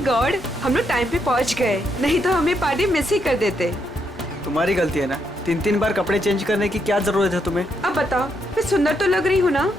Thank God हम लोग time पे पहुंच गए, नहीं तो हमें पार्टी मिस ही कर देते। तुम्हारी गलती है ना, 3-3 बार कपड़े चेंज करने की क्या जरूरत है तुम्हें? अब बताओ मैं सुंदर तो लग रही हूँ ना?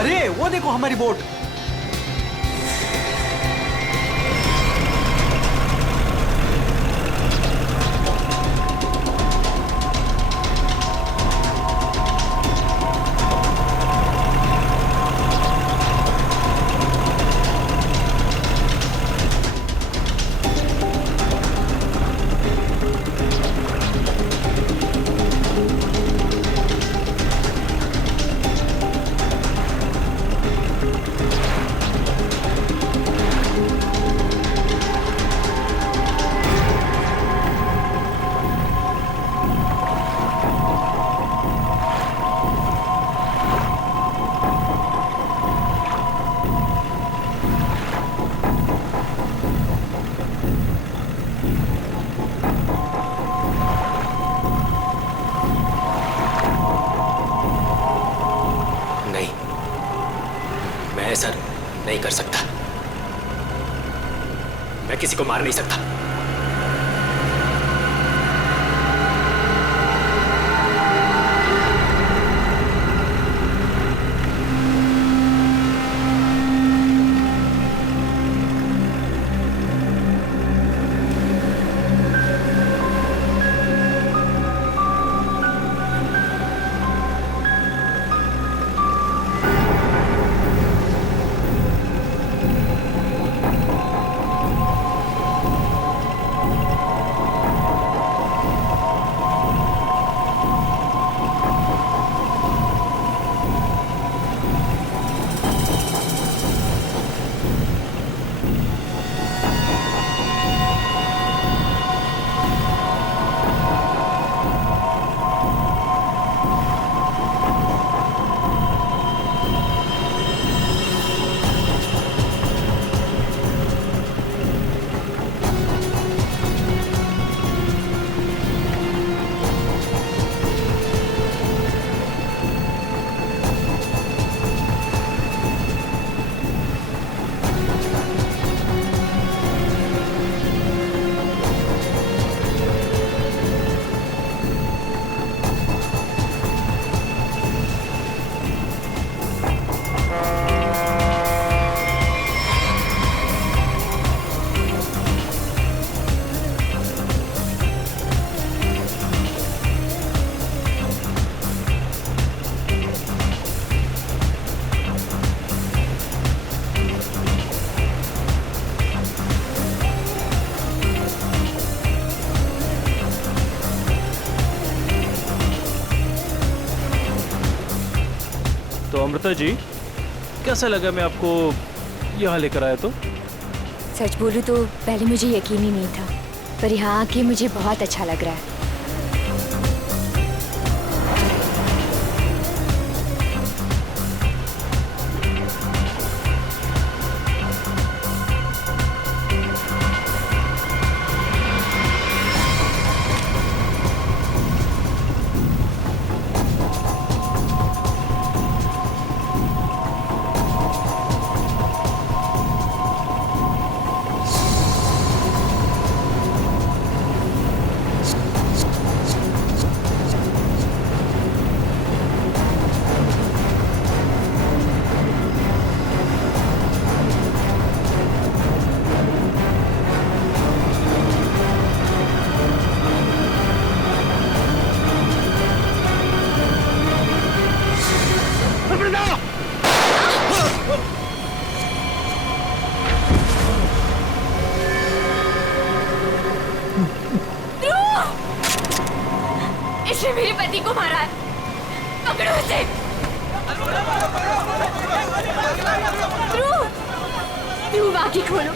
अरे वो देखो हमारी बोट। ऐसा नहीं कर सकता। मैं किसी को मार नहीं सकता। अमृता जी, कैसा लगा मैं आपको यहाँ लेकर आया तो? सच बोलूं तो पहले मुझे यकीन ही नहीं था, पर यहाँ आके मुझे बहुत अच्छा लग रहा है। इसने मेरे पति को मारा है, पकड़ो इसे। ध्रुव, आंखें खोलो।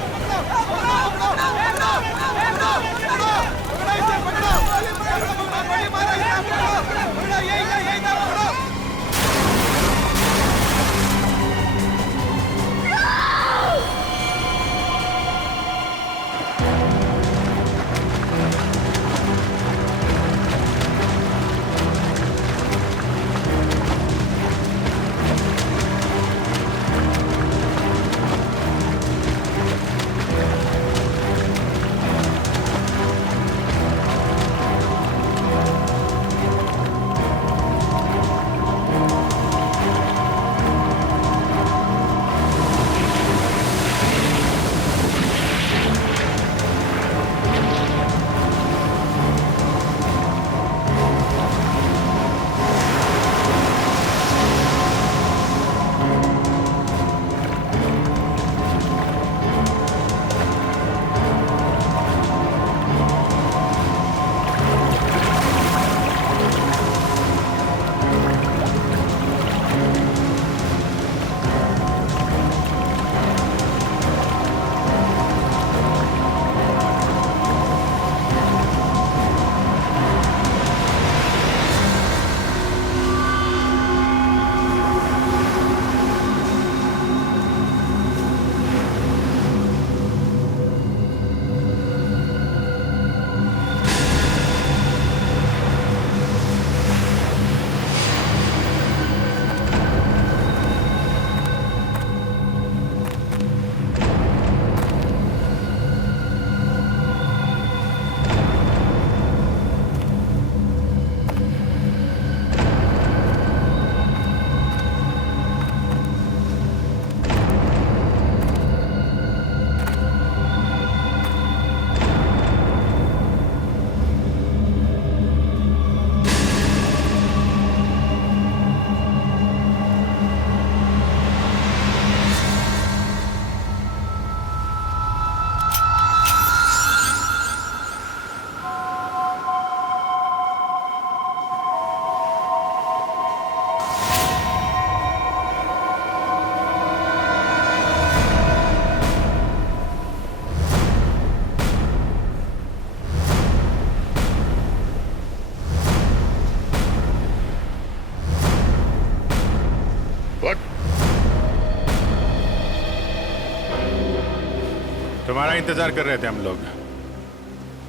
तुम्हारा इंतजार कर रहे थे हम लोग।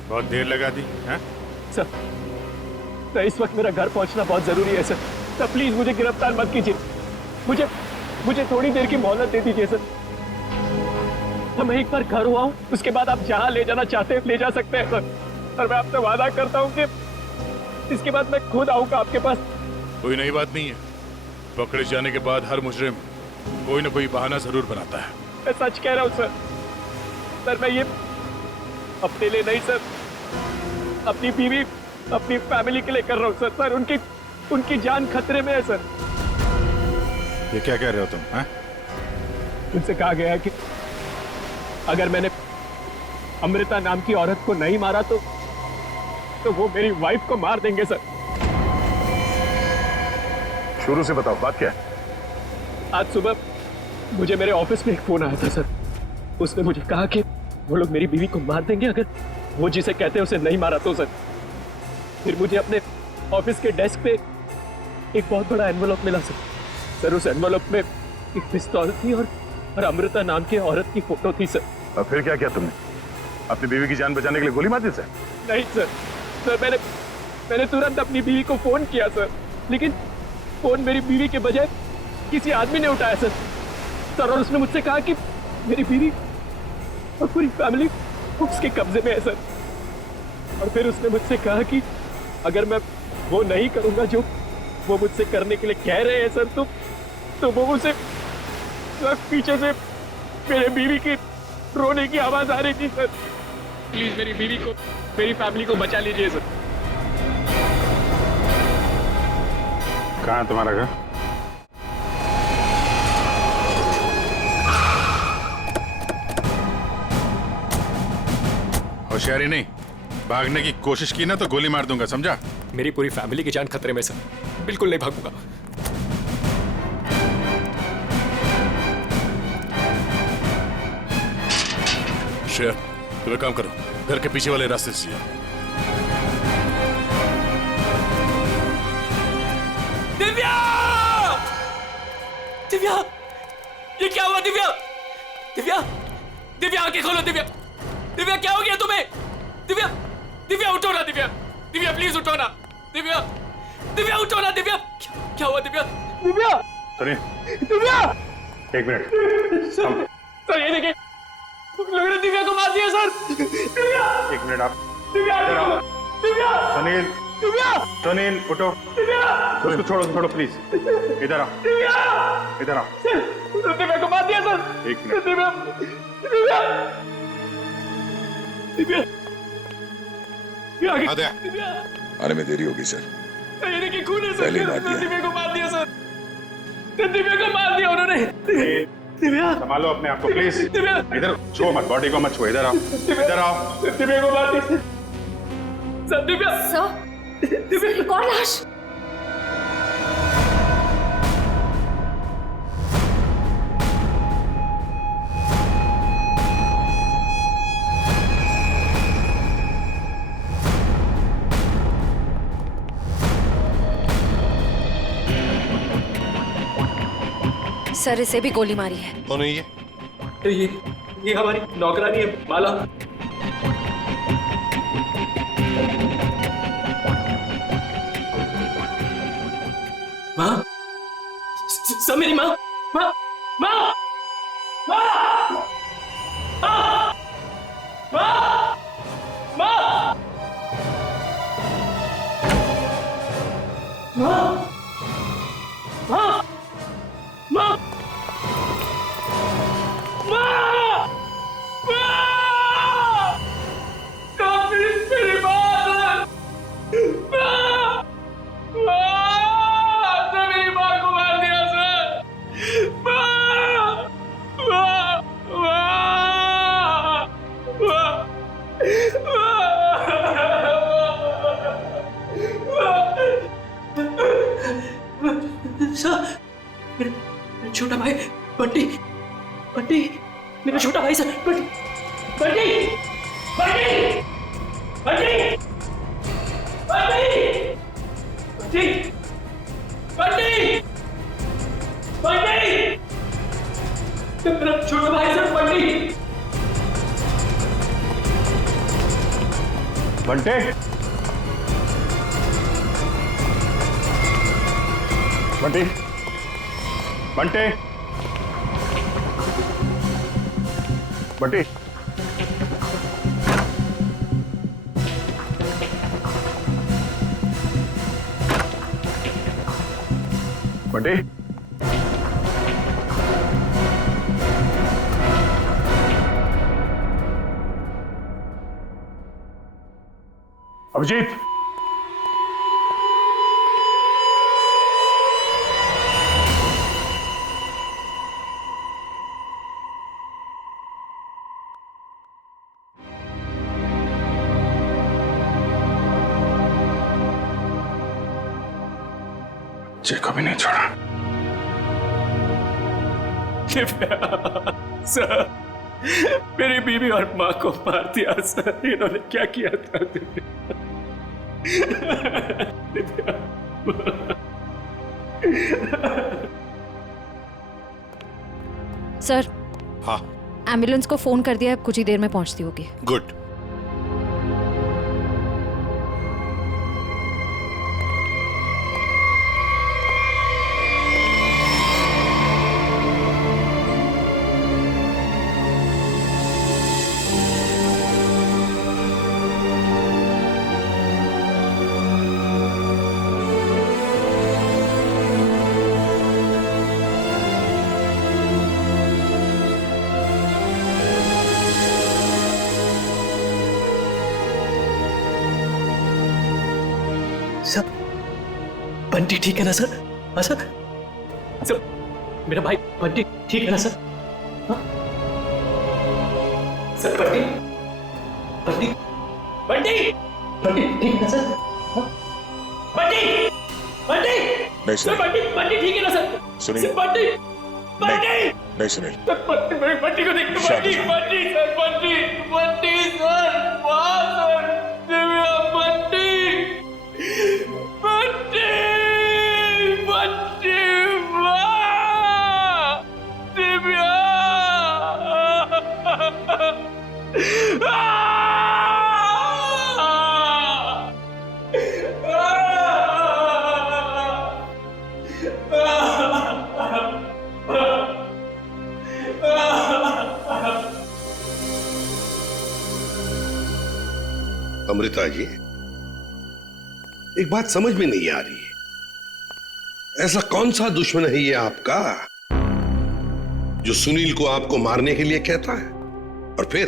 बहुत देर लगा दी है? सर, इस वक्त मेरा घर पहुंचना बहुत जरूरी है सर। सर प्लीज मुझे गिरफ्तार मत कीजिए। मुझे थोड़ी देर की मोहलत दे दीजिए सर। मैं एक बार घर हुआ हूँ, उसके बाद आप जहाँ ले जाना चाहते हैं ले जा सकते हैं सर। और मैं आपसे वादा करता हूँ कि इसके बाद मैं खुद आऊंगा आपके पास। कोई नई बात नहीं है। पकड़े जाने के बाद हर मुजरिम कोई ना कोई बहाना जरूर बनाता है। मैं सच कह रहा हूँ सर। सर मैं ये अपने लिए नहीं सर, अपनी बीवी अपनी फैमिली के लिए कर रहा हूँ सर। सर उनकी जान खतरे में है सर। ये क्या कह रहे हो तुम? हैं? उनसे कहा गया है कि अगर मैंने अमृता नाम की औरत को नहीं मारा तो वो मेरी वाइफ को मार देंगे सर। शुरू से बताओ बात क्या है? आज सुबह मुझे मेरे ऑफिस में एक फोन आया था सर। उसने मुझे कहा कि वो लोग मेरी बीवी को मार देंगे अगर वो जिसे कहते हैं उसे नहीं मारा तो सर। फिर मुझे अपने ऑफिस के डेस्क पे एक बहुत बड़ा एनवेलप मिला सर। सर उस एनवेलप में एक पिस्तौल थी और अमृता नाम की औरत की फोटो थी सर। और फिर क्या किया तुमने? अपनी बीवी की जान बचाने के लिए गोली मार दी सर? नहीं सर, सर मैंने तुरंत अपनी बीवी को फोन किया सर, लेकिन फोन मेरी बीवी के बजाय किसी आदमी ने उठाया सर। और उसने मुझसे कहा कि मेरी बीवी और पूरी फैमिली उसके कब्जे में है सर। और फिर उसने मुझसे कहा कि अगर मैं वो नहीं करूंगा जो वो मुझसे करने के लिए कह रहे हैं सर, तो वो उसे पीछे से मेरे बीवी की रोने की आवाज आ रही थी सर। प्लीज मेरी बीवी को, मेरी फैमिली को बचा लीजिए सर। कहाँ है तुम्हारा घर? होशियारी नहीं, भागने की कोशिश की ना तो गोली मार दूंगा, समझा? मेरी पूरी फैमिली की जान खतरे में सर, बिल्कुल नहीं भागूंगा। श्रेया, तुम एक काम करो, घर के पीछे वाले रास्ते से जाओ। दिव्या! दिव्या! ये क्या हुआ दिव्या? दिव्या! दिव्या आंखें खोलो दिव्या! दिव्या क्या हो गया तुम्हें? दिव्या! दिव्या उठो ना दिव्या! दिव्या प्लीज उठो ना! दिव्या! दिव्या उठो ना दिव्या! क्या हुआ दिव्या? दिव्या! सुनिए, दिव्या! एक मिनट। सर ये देखिए, लोगों ने दिव्या को मार दिया सर। दिव्या! एक मिनट आप। दिव्या! दिव्या! सुनील, दिव्या! सुनील उठो। उसको छोड़ो प्लीज। इधर आओ, दिव्या! इधर आओ। दिव्या को मार दिया सर। एक मिनट। दिव्या! दिव्या! दिव्या! आद्या। दिव्या! आने में देरी होगी सर। सर ये देखिए खून है सर। पहले ही मार दिया। दिव्या को मार दिया सर। दिव्या को मार दिया उन्होंने। दिव्या! संभालो अपने आप को प्लीज। दिव्या! इधर छुओ मत, बॉडी को मत छुओ। इधर आओ, इधर आओ। दिव्या को मार दिया सर। दिव्या! सर, दिव्या! एक और लाश। सर इसे भी गोली मारी है। कौन है ये? ये हमारी नौकरानी है माला। माँ, सब मेरी माँ, माँ, माँ, माँ, माँ, माँ, माँ, माँ, माँ, माँ, छोटा भाई बंटी, बंटी, मेरा छोटा भाई सर, बंटी, बंटी, बंटी, बंटी, बंटी, बंटी, बंटी, मेरा छोटा भाई सर, बंटी। बंटे, बंटी, बंटे, बंटी, बंटी, अभिजीत, मुझे कभी नहीं छोड़ा। सर, मेरी बीवी और माँ को मार दिया सर। इन्होंने क्या किया था दिव्या? सर, हाँ एम्बुलेंस को फोन कर दिया, कुछ ही देर में पहुंचती होगी। गुड। सर, बंटी ठीक है ना सर? हाँ सर? सर, मेरा भाई बंटी ठीक है ना सर? हाँ? सर, बंटी बंटी बंटी बंटी ठीक है ना सर? हाँ? बंटी बंटी नहीं सर, सुनील, बंटी बंटी ठीक है ना सर? सुनील। सर, बंटी बंटी नहीं सुनील, सर, बंटी को देख, शांत बंटी हो। बंटी सर, बंटी बंटी सर, वाह सर, दिव्या बंटी बंटी बंटी, वाह दिव्या। अमृता जी, एक बात समझ में नहीं आ रही है, ऐसा कौन सा दुश्मन है ये आपका जो सुनील को आपको मारने के लिए कहता है, और फिर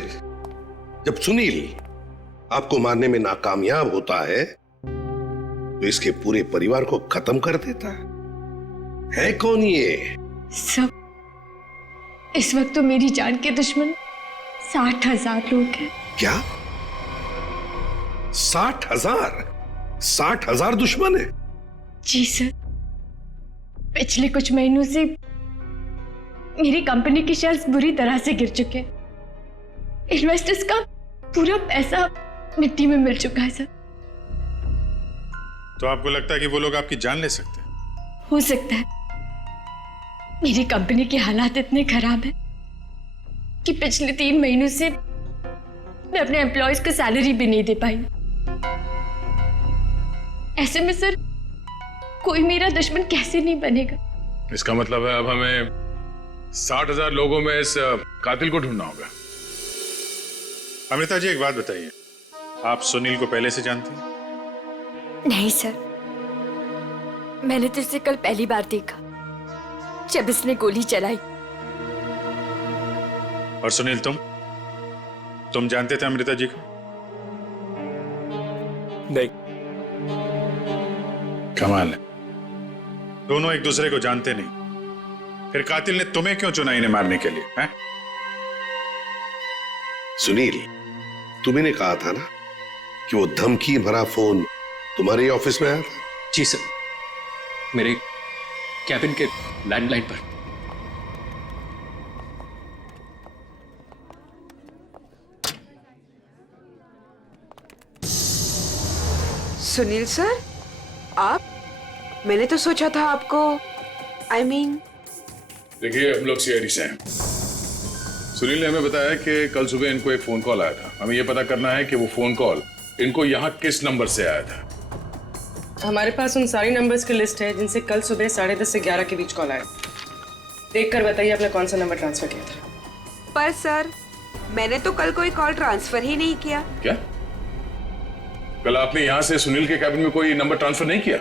जब सुनील आपको मारने में नाकामयाब होता है तो इसके पूरे परिवार को खत्म कर देता है कौन ये? सब, इस वक्त तो मेरी जान के दुश्मन 60,000 लोग हैं। क्या 60,000? 60,000 दुश्मन है? जी सर, पिछले कुछ महीनों से मेरी कंपनी के शेयर्स बुरी तरह से गिर चुके हैं। इन्वेस्टर्स का पूरा पैसा मिट्टी में मिल चुका है सर। तो आपको लगता है कि वो लोग आपकी जान ले सकते हैं? हो सकता है। मेरी कंपनी के हालात इतने खराब हैं कि पिछले 3 महीनों से मैं अपने एम्प्लॉयज को सैलरी भी नहीं दे पाई। ऐसे में सर, कोई मेरा दुश्मन कैसे नहीं बनेगा? इसका मतलब है अब हमें 60,000 लोगों में इस कातिल को ढूंढना होगा। अमृता जी, एक बात बताइए, आप सुनील को पहले से जानती हैं? नहीं सर, मैंने तो इसे कल पहली बार देखा जब इसने गोली चलाई। और सुनील, तुम जानते थे अमृता जी को? नहीं। कमाल है, दोनों एक दूसरे को जानते नहीं, फिर कातिल ने तुम्हें क्यों चुना इन्हें मारने के लिए? हैं? सुनील, तुम्ही कहा था ना कि वो धमकी भरा फोन तुम्हारे ऑफिस में आया था? जी सर, मेरे कैबिन के लैंडलाइन पर। सुनील सर, आप? मैंने तो सोचा था आपको देखिए, हम लोग सीआईडी से हैं। सुनील ने हमें बताया कि कल सुबह इनको एक फोन कॉल आया था। हमें यह पता करना है कि वो फोन कॉल इनको यहाँ किस नंबर से आया था। हमारे पास उन सारी नंबर्स की लिस्ट है जिनसे कल सुबह 10:30 से 11 के बीच कॉल आया। देखकर बताइए आपने कौन सा नंबर ट्रांसफर किया था। पर सर, मैंने तो कल कोई कॉल ट्रांसफर ही नहीं किया। क्या? कल आपने यहाँ से सुनील के कैबिन में कोई नंबर ट्रांसफर नहीं किया?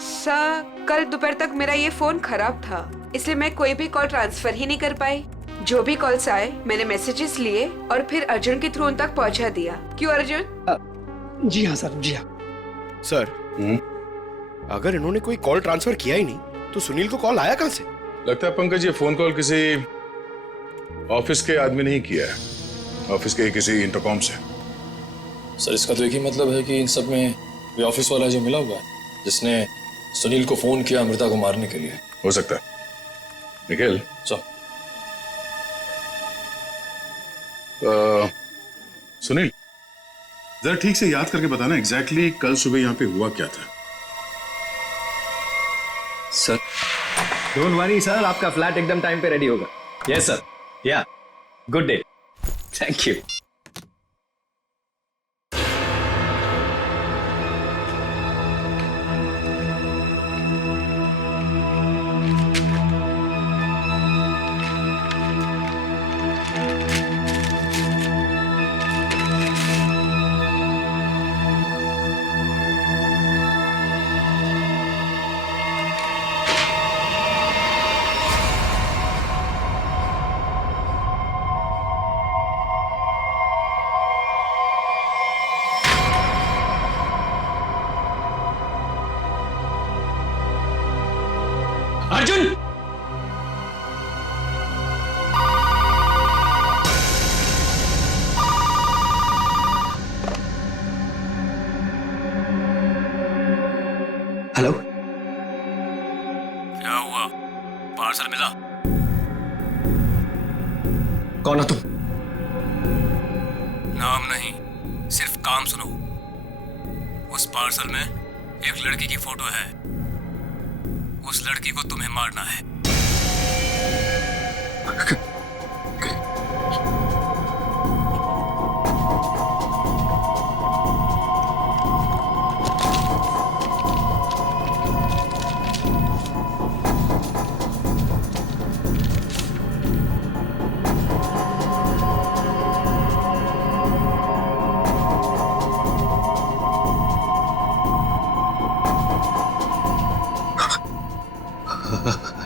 सर, कल दोपहर तक मेरा ये फोन खराब था, इसलिए मैं कोई भी कॉल ट्रांसफर ही नहीं कर पाई। जो भी कॉल्स आए मैंने मैसेजेस लिए और फिर अर्जुन के थ्रू उन तक पहुंचा दिया। क्यों अर्जुन? जी हाँ सर, जी हाँ सर। अगर इन्होंने कोई कॉल ट्रांसफर किया ही नहीं तो सुनील को कॉल आया कहाँ से? लगता है पंकज ये फोन कॉल किसी ऑफिस के आदमी ने ही किया है, ऑफिस के किसी इंटरकॉम से। सर, इसका तो एक ही मतलब है कि इन सब में ये ऑफिस वाला जो मिला हुआ है जिसने सुनील को फोन किया अमृता को मारने के लिए। हो सकता है। निखिल, सर, सुनील, जरा ठीक से याद करके बताना एग्जैक्टली कल सुबह यहाँ पे हुआ क्या था। सर डोंट वरी सर, आपका फ्लैट एकदम टाइम पे रेडी होगा। यस सर, या good day, thank you. Arjun, hello, क्या हुआ? पार्सल मिला? कौन हो तुम? नाम नहीं, सिर्फ काम सुनो। उस पार्सल में एक लड़की की फोटो है। उस लड़की को तुम्हें मारना है।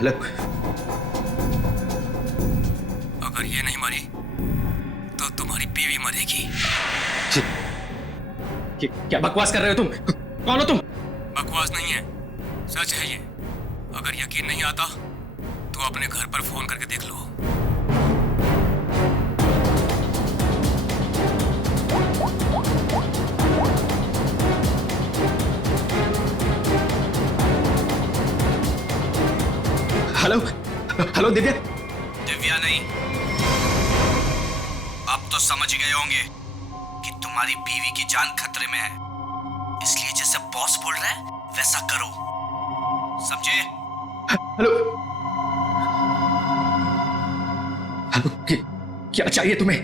हेलो, अगर ये नहीं मरी तो तुम्हारी बीवी मरेगी। क्या बकवास कर रहे हो तुम? कौन हो तुम? बकवास नहीं है, सच है ये। अगर यकीन नहीं आता तो अपने घर पर फोन करके देख लो। Hello, hello Divya. दिव्या नहीं, अब तो समझ गए होंगे कि तुम्हारी बीवी की जान खतरे में है, इसलिए जैसे बॉस बोल रहा है वैसा करो, समझे? हेलो, हेलो, क्या चाहिए तुम्हें?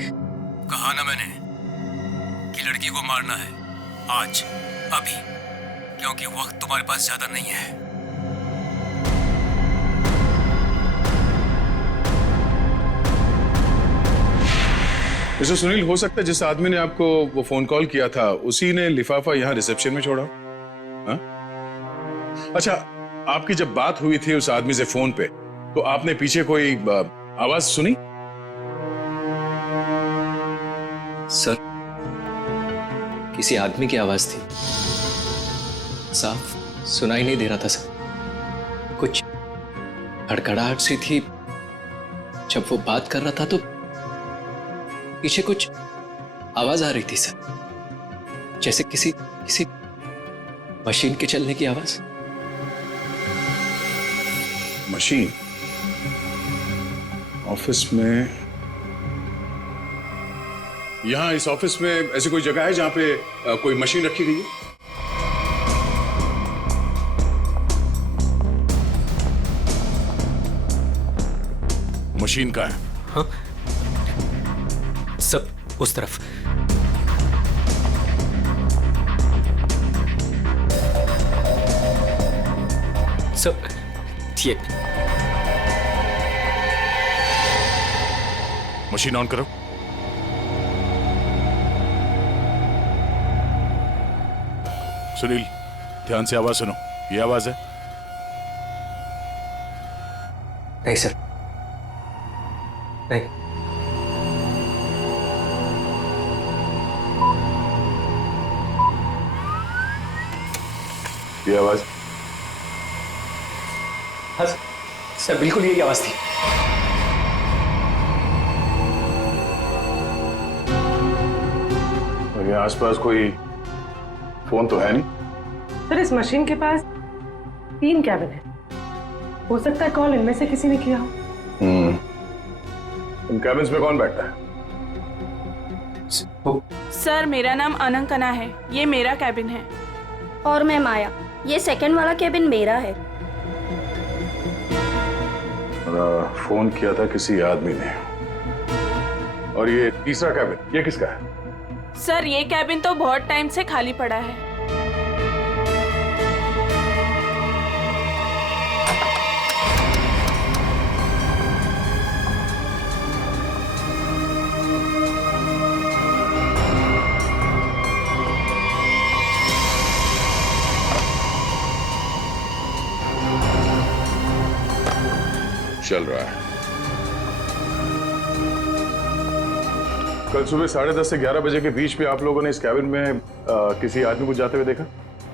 कहा ना मैंने कि लड़की को मारना है, आज, अभी, क्योंकि वक्त तुम्हारे पास ज्यादा नहीं है। मिस्टर सुनील, हो सकता है जिस आदमी ने आपको वो फोन कॉल किया था उसी ने लिफाफा यहाँ रिसेप्शन में छोड़ा। हा? अच्छा, आपकी जब बात हुई थी उस आदमी से फोन पे, तो आपने पीछे कोई आवाज सुनी? सर, किसी आदमी की आवाज थी, साफ सुनाई नहीं दे रहा था सर। कुछ हड़कड़ाहट सी थी। जब वो बात कर रहा था तो पीछे कुछ आवाज आ रही थी सर, जैसे किसी मशीन के चलने की आवाज। मशीन? ऑफिस में? यहां इस ऑफिस में ऐसी कोई जगह है जहां पे कोई मशीन रखी गई है? मशीन का है? हाँ? सब उस तरफ। सब ये मशीन ऑन करो। सुनील, ध्यान से आवाज सुनो। ये आवाज है? नहीं सर, नहीं। ये आवाज? हाँ सर, बिल्कुल यही आवाज थी। और यहाँ आसपास कोई फोन तो है नहीं? सर, इस मशीन के पास 3 कैबिन है, हो सकता है कॉल इनमें से किसी ने किया हो। इन कैबिन्स में कौन बैठता है? सर मेरा नाम अनंकना है, ये मेरा कैबिन है। और मैं माया, ये सेकंड वाला केबिन मेरा है। फोन किया था किसी आदमी ने। और ये तीसरा कैबिन ये किसका है? सर ये कैबिन तो बहुत टाइम से खाली पड़ा है। चल रहा है। कल सुबह 10:30 से 11 बजे के बीच में आप लोगों ने इस कैबिन में किसी आदमी को जाते हुए देखा?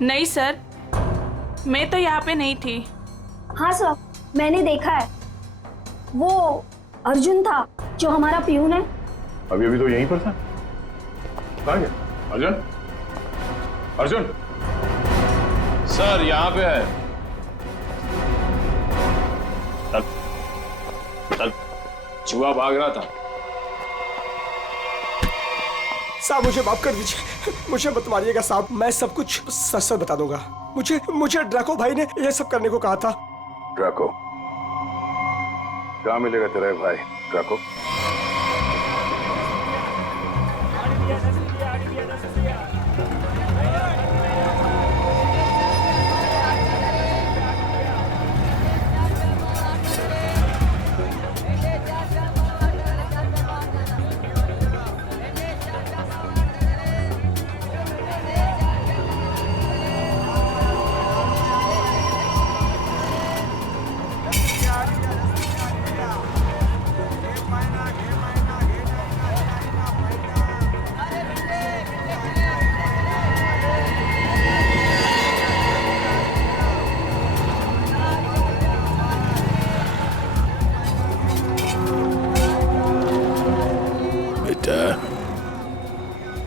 नहीं सर, मैं तो यहाँ पे नहीं थी। हाँ सर, मैंने देखा है। वो अर्जुन था जो हमारा पियून है। अभी तो यहीं पर था। कहाँ गया? अर्जुन? अर्जुन? सर यहाँ पे है। चूहा भाग रहा था। साहब मुझे माफ कर दीजिए, मुझे मत मारिएगा साहब, मैं सब कुछ सच सच बता दूंगा। मुझे ड्रैको भाई ने ये सब करने को कहा था। ड्रैको? कहाँ मिलेगा तेरा भाई ड्रैको?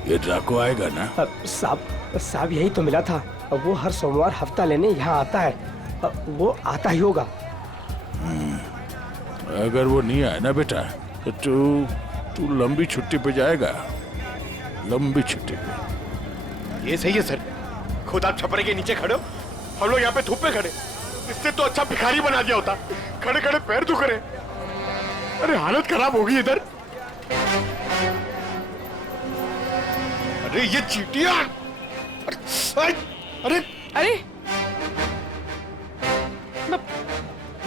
ये ड्रैको आएगा ना? साहब यही तो मिला था। वो हर सोमवार हफ्ता लेने यहाँ आता है। वो आता ही होगा। अगर वो नहीं आया ना बेटा तो तू लंबी छुट्टी पे जाएगा। लंबी छुट्टी पे। ये सही है सर, खुद आप छपरे के नीचे खड़े हो, हम लोग यहाँ पे धूप में खड़े। इससे तो अच्छा भिखारी बना दिया होता, खड़े खड़े पैर दुख रहे। अरे हालत खराब होगी इधर। अरे ये चीटियां! अरे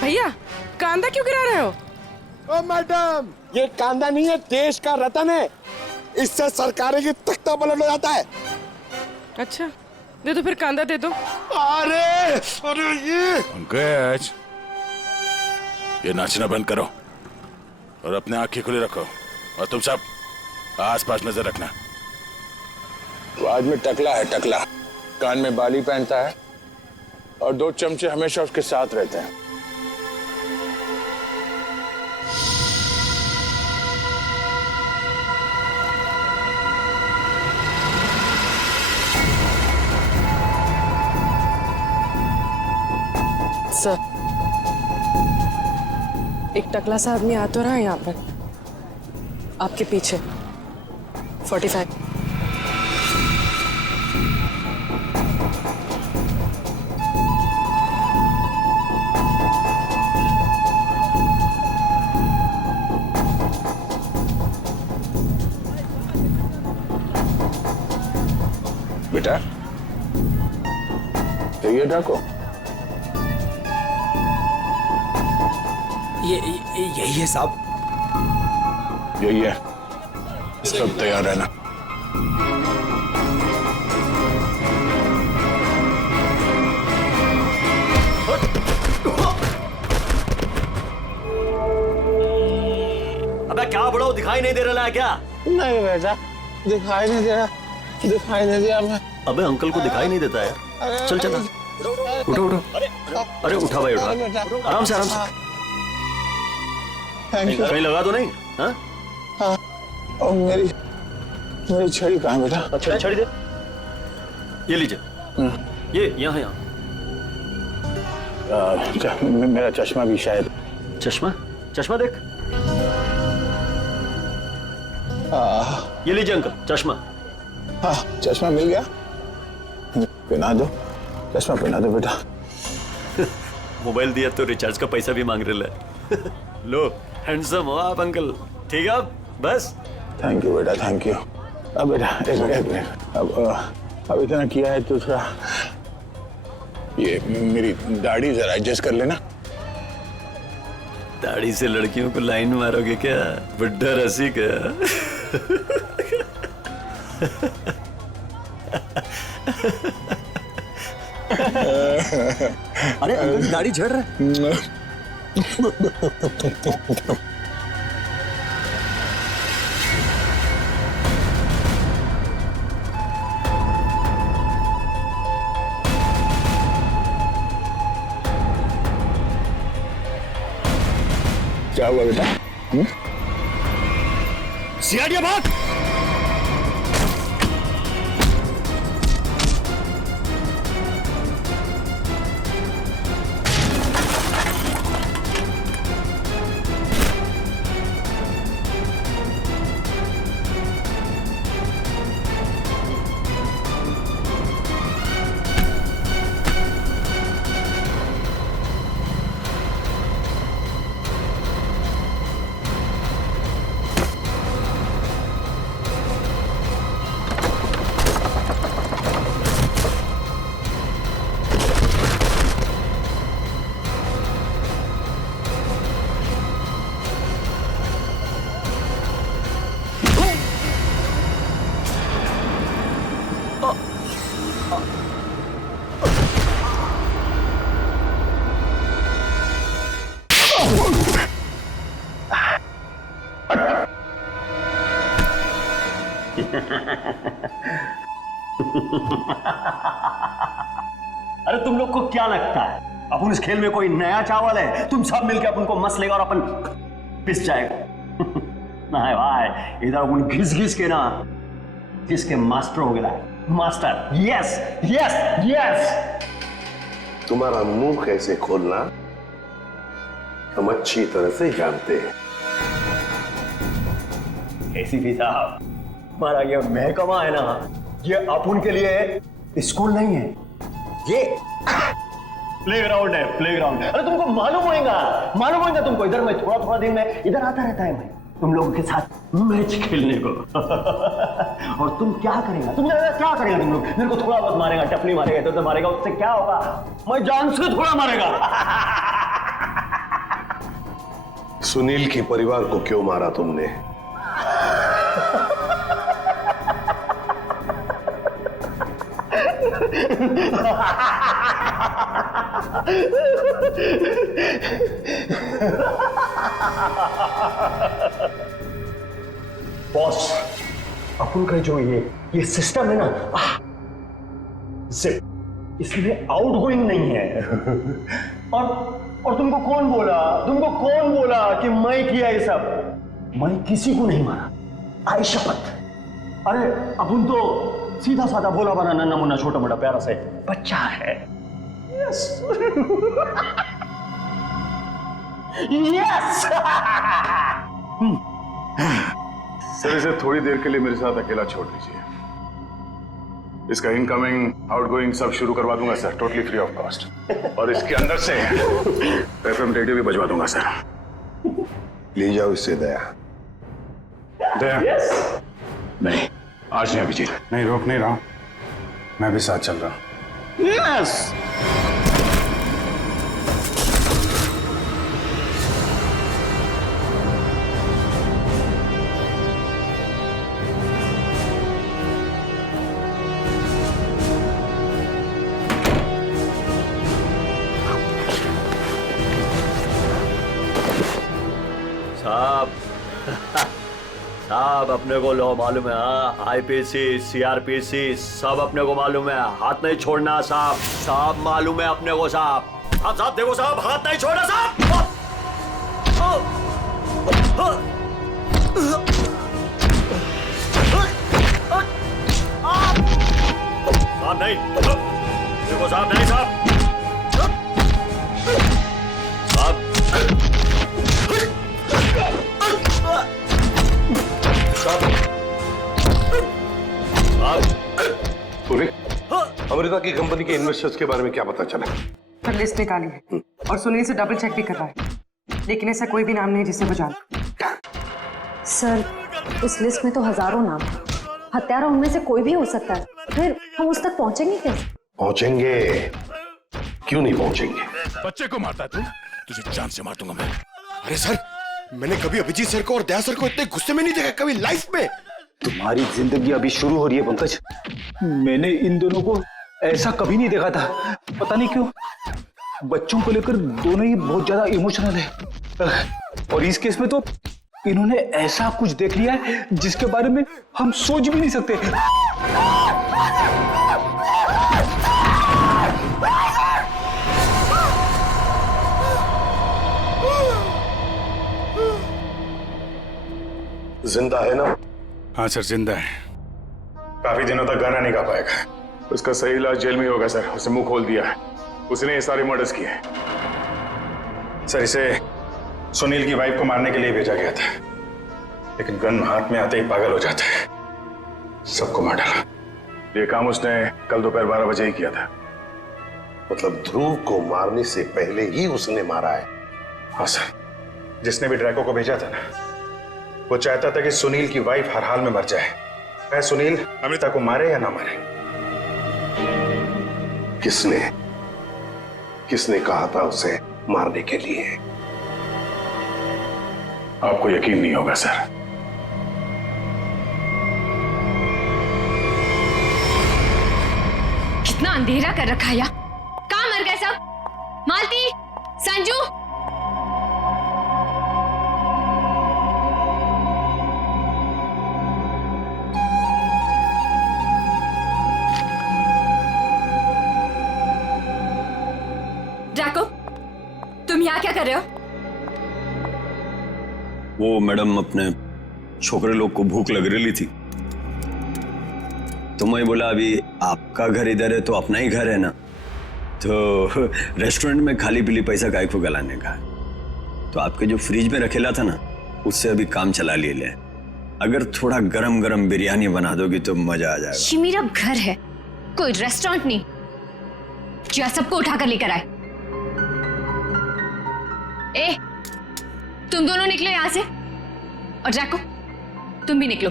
भैया कांदा क्यों गिरा रहे हो? ओ मैडम, ये कांदा नहीं है, देश का रतन है। इससे सरकारें की तख्ता पलट हो जाता है। अच्छा दे दो फिर, कांदा दे दो। अरे ये पंकज, ये नाचना बंद करो और अपने आंखें खुली रखो। और तुम सब आसपास नजर रखना। वो आदमी टकला है, टकला। कान में बाली पहनता है और 2 चमचे हमेशा उसके साथ रहते हैं। सर, एक टकला सा आदमी आ तो रहा है यहाँ पर, आपके पीछे। 45। बेटा ये डाको, यही है साहब। यही है, सब तैयार रहना। अबे क्या बड़ो, दिखाई नहीं दे रहा है क्या? नहीं बेटा, दिखाई नहीं दे रहा, दिखाई नहीं दिया मैं। अबे अंकल को दिखाई नहीं देता यार। चल चल उठो उठो। अरे उठा भाई, उठा। आराम से आराम से। कहीं लगा तो नहीं? हाँ और मेरी छड़ी कहाँ बेटा? अच्छा छड़ी दे, ये लीजिए। ये यहाँ यहाँ। मेरा चश्मा भी शायद। चश्मा? चश्मा देख। ये लीजिए अंकल चश्मा। हाँ चश्मा मिल गया, पहना दो, चश्मा पहना दो बेटा। मोबाइल दिया तो रिचार्ज का पैसा भी मांग रहे है। लो हैंडसम हो आप अंकल। ठीक है अब बस। थैंक यू बेटा, थैंक यू। अब बेटा एक मिनट, अब इतना किया है तो थोड़ा ये मेरी दाढ़ी जरा एडजस्ट कर लेना। दाढ़ी से लड़कियों को लाइन मारोगे क्या? बुड्ढा रसी क्या? अरे अंकल दाढ़ी झड़ रहा है। क्या हुआ बेटा? सियाड़िया भाग। अरे तुम लोग को क्या लगता है अपन इस खेल में कोई नया चावल है? तुम सब मिलकर अपन को मस लेगा और अपन पिस जाएगा। नहीं भाई, इधर अपन घिस घिस के ना जिसके मास्टर हो गया है। Master, yes yes yes. तुम्हारा मुंह कैसे खोलना हम अच्छी तरह से जानते हैं। एसीपी साहब, हमारा ये महकमा है ना, ये अपन के लिए स्कूल नहीं है, ये प्लेग्राउंड है, प्लेग्राउंड। अरे तुमको मालूम होगा तुमको। इधर मैं थोड़ा थोड़ा दिन में इधर आता रहता है मैं तुम लोगों के साथ मैच खेलने को। और तुम क्या करेगा? तुम क्या करेगा? तुम लोग मेरे को थोड़ा बहुत मारेगा, टपली मारेगा, इधर उधर मारेगा, उससे क्या होगा? मैं जान से थोड़ा मारेगा। सुनील के परिवार को क्यों मारा तुमने? बॉस, अपन का जो ये सिस्टम है ना, जिप, इसमें आउटगोइंग नहीं है। और तुमको कौन बोला कि मैं किया ये सब? मैं किसी को नहीं मारा, आई शपथ। अरे अपन तो सीधा साधा बोला बना नन्ना मुन्ना छोटा मोटा प्यारा सा बच्चा है। Yes yes. सर इसे थोड़ी देर के लिए मेरे साथ अकेला छोड़ दीजिए। इसका इनकमिंग आउटगोइंग सब शुरू करवा दूंगा sir, totally free of cost. और इसके अंदर से एफएम रेडियो भी बजवा दूंगा सर। ले जाओ इससे दया। दया नहीं, आज नहीं अभिजीत, नहीं रोक नहीं रहा हूं, मैं भी साथ चल रहा हूं। यस। साहब अपने को लो मालूम है, हाँ, आईपीसी सीआरपीसी सब अपने को मालूम है, हाथ नहीं छोड़ना साहब। साहब मालूम है अपने को साहब। साहब देखो साहब, हाथ नहीं छोड़ना साहब। साहब नहीं, देखो साहब नहीं साहब। साहब अमृता की कंपनी के इन्वेस्टर्स के बारे में क्या पता चला? पर लिस्ट निकाली है और सुनील से डबल चेक भी कर रहा है, लेकिन ऐसा कोई भी नाम नहीं जिसे वो जाने। सर, उस लिस्ट में तो हजारों नाम हैं। हत्यारा उनमें से कोई भी हो सकता है, फिर हम उस तक पहुंचेंगे कैसे? पहुंचेंगे, क्यों नहीं पहुंचेंगे? बच्चे को मारता है तू? तुझे जान से मार दूंगा मैं। अरे सर, मैंने कभी अभिजीत सर को और दया सर को इतने गुस्से में नहीं देखा कभी लाइफ में। तुम्हारी जिंदगी अभी शुरू हो रही है पंकज। मैंने इन दोनों को ऐसा कभी नहीं देखा था। पता नहीं क्यों बच्चों को लेकर दोनों ही बहुत ज्यादा इमोशनल है, और इस केस में तो इन्होंने ऐसा कुछ देख लिया है जिसके बारे में हम सोच भी नहीं सकते। जिंदा है ना? हाँ सर, जिंदा है। काफी दिनों तक गाना नहीं गा पाएगा। उसका सही इलाज जेल में ही होगा सर। उसे मुंह खोल दिया है, उसने ये सारे मर्डर्स किए हैं। सर, इसे सुनील की वाइफ को मारने के लिए भेजा गया था, लेकिन गन हाथ में आते ही पागल हो जाता है, सबको मार डाला। ये काम उसने कल दोपहर 12 बजे ही किया था। मतलब ध्रुव को मारने से पहले ही उसने मारा है? हाँ सर, जिसने भी ड्रैको को भेजा था ना, वो चाहता था कि सुनील की वाइफ हर हाल में मर जाए। मैं सुनील अमृता को मारे या ना मारे। किसने कहा था उसे मारने के लिए? आपको यकीन नहीं होगा सर। कितना अंधेरा कर रखा है यार। कहाँ मर गए सब? मालती, संजू, ड्रैको, तुम यहाँ क्या कर रहे हो? वो मैडम, अपने छोकरे लोग को भूख लग रही थी, तो मैं बोला अभी आपका घर इधर है तो अपना ही घर है ना, तो रेस्टोरेंट में खाली पीली पैसा काय को गलाने का, तो आपके जो फ्रिज में रखेला था ना, उससे अभी काम चला ले। अगर थोड़ा गरम गरम बिरयानी बना दोगी तो मजा आ जाएगा। ये मेरा घर है, कोई रेस्टोरेंट नहीं। क्या सबको उठाकर लेकर आए? ए, तुम दोनों निकलो यहां से, और जैको तुम भी निकलो।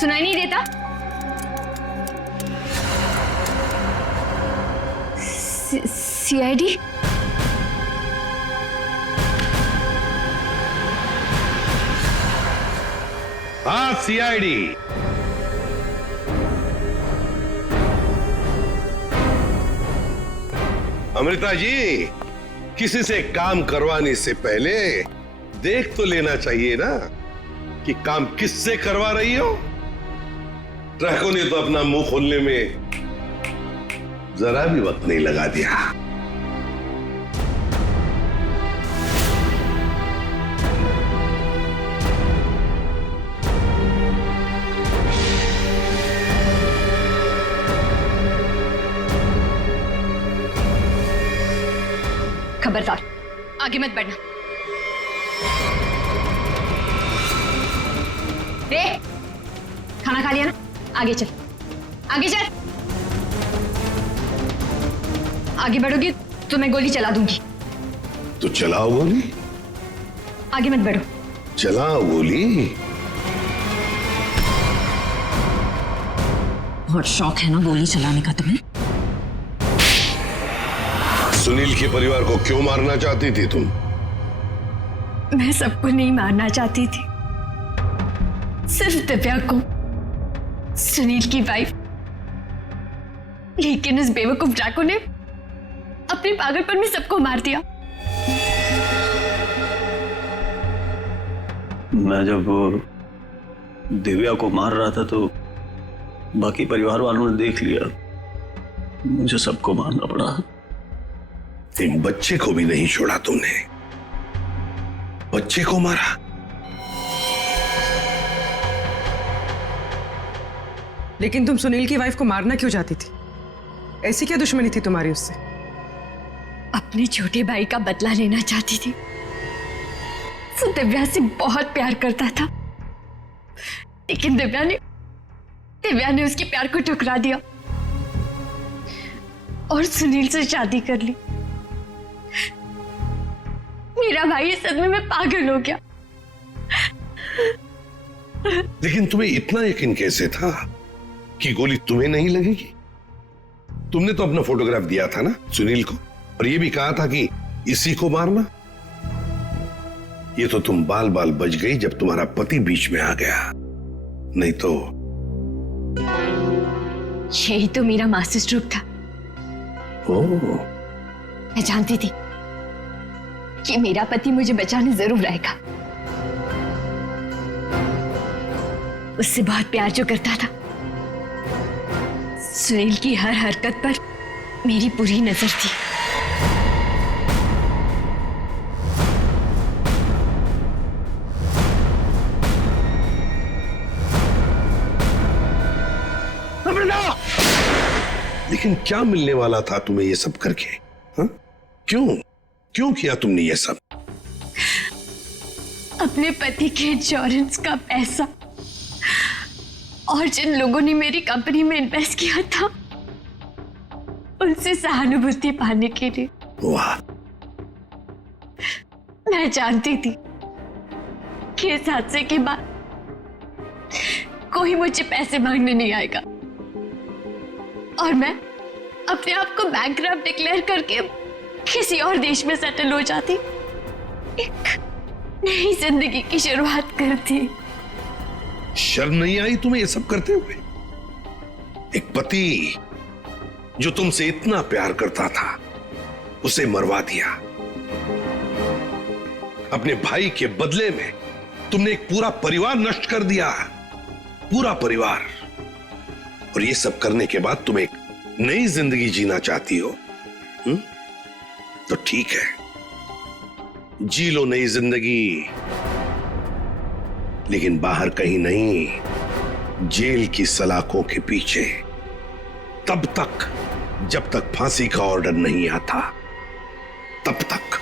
सुनाई नहीं देता? सीआईडी? हाँ, सीआईडी। अमृता जी, किसी से काम करवाने से पहले देख तो लेना चाहिए ना कि काम किससे करवा रही हो। ट्रैको ने तो अपना मुंह खोलने में जरा भी वक्त नहीं लगा दिया। खबरदार, आगे मत बढ़ना। ए, खाना खा लिया ना? आगे चल, आगे चल। आगे बढ़ोगी तो मैं गोली चला दूंगी। तो चलाओ गोली। आगे मत बढ़ो। चलाओ गोली। बहुत शौक है ना गोली चलाने का तुम्हें? सुनील के परिवार को क्यों मारना चाहती थी तुम? मैं सबको नहीं मारना चाहती थी, सिर्फ दिव्या को, सुनील की वाइफ। लेकिन उस बेवकूफ ड्रैको ने अपने पागलपन में सबको मार दिया। मैं जब दिव्या को मार रहा था तो बाकी परिवार वालों ने देख लिया, मुझे सबको मारना पड़ा। एक बच्चे को भी नहीं छोड़ा तुमने, बच्चे को मारा। लेकिन तुम सुनील की वाइफ को मारना क्यों चाहती थी? ऐसी क्या दुश्मनी थी तुम्हारी उससे? अपने छोटे भाई का बदला लेना चाहती थी। वो दिव्या से बहुत प्यार करता था, लेकिन दिव्या ने उसके प्यार को ठुकरा दिया और सुनील से शादी कर ली। मेरा भाई इस सदमे में पागल हो गया। लेकिन तुम्हें इतना यकीन कैसे था कि गोली तुम्हें नहीं लगेगी? तुमने तो अपना फोटोग्राफ दिया था ना सुनील को, और ये भी कहा था कि इसी को मारना। ये तो तुम बाल बाल बच गई जब तुम्हारा पति बीच में आ गया, नहीं तो। यही तो मेरा मास्टर स्ट्रोक था। मैं जानती थी कि मेरा पति मुझे बचाने जरूर आएगा। उससे बहुत प्यार जो करता था। सुनील की हर हरकत पर मेरी पूरी नजर थी। लेकिन क्या मिलने वाला था तुम्हें ये सब करके? हा? क्यों किया तुमने ये सब? अपने पति के इंश्योरेंस का पैसा और जिन लोगों ने मेरी कंपनी में इन्वेस्ट किया था उनसे सहानुभूति पाने के लिए। वाह। मैं जानती थी कि इस हादसे के बाद कोई मुझे पैसे मांगने नहीं आएगा और मैं अपने आप को बैंकरप्ट डिक्लेयर करके किसी और देश में सेटल हो जाती, एक नई जिंदगी की शुरुआत करती। शर्म नहीं आई तुम्हें ये सब करते हुए? एक पति जो तुमसे इतना प्यार करता था उसे मरवा दिया। अपने भाई के बदले में तुमने एक पूरा परिवार नष्ट कर दिया, पूरा परिवार। और ये सब करने के बाद तुम एक नई जिंदगी जीना चाहती हो? तो ठीक है, जी लो नई जिंदगी, लेकिन बाहर कहीं नहीं, जेल की सलाखों के पीछे। तब तक जब तक फांसी का ऑर्डर नहीं आता, तब तक।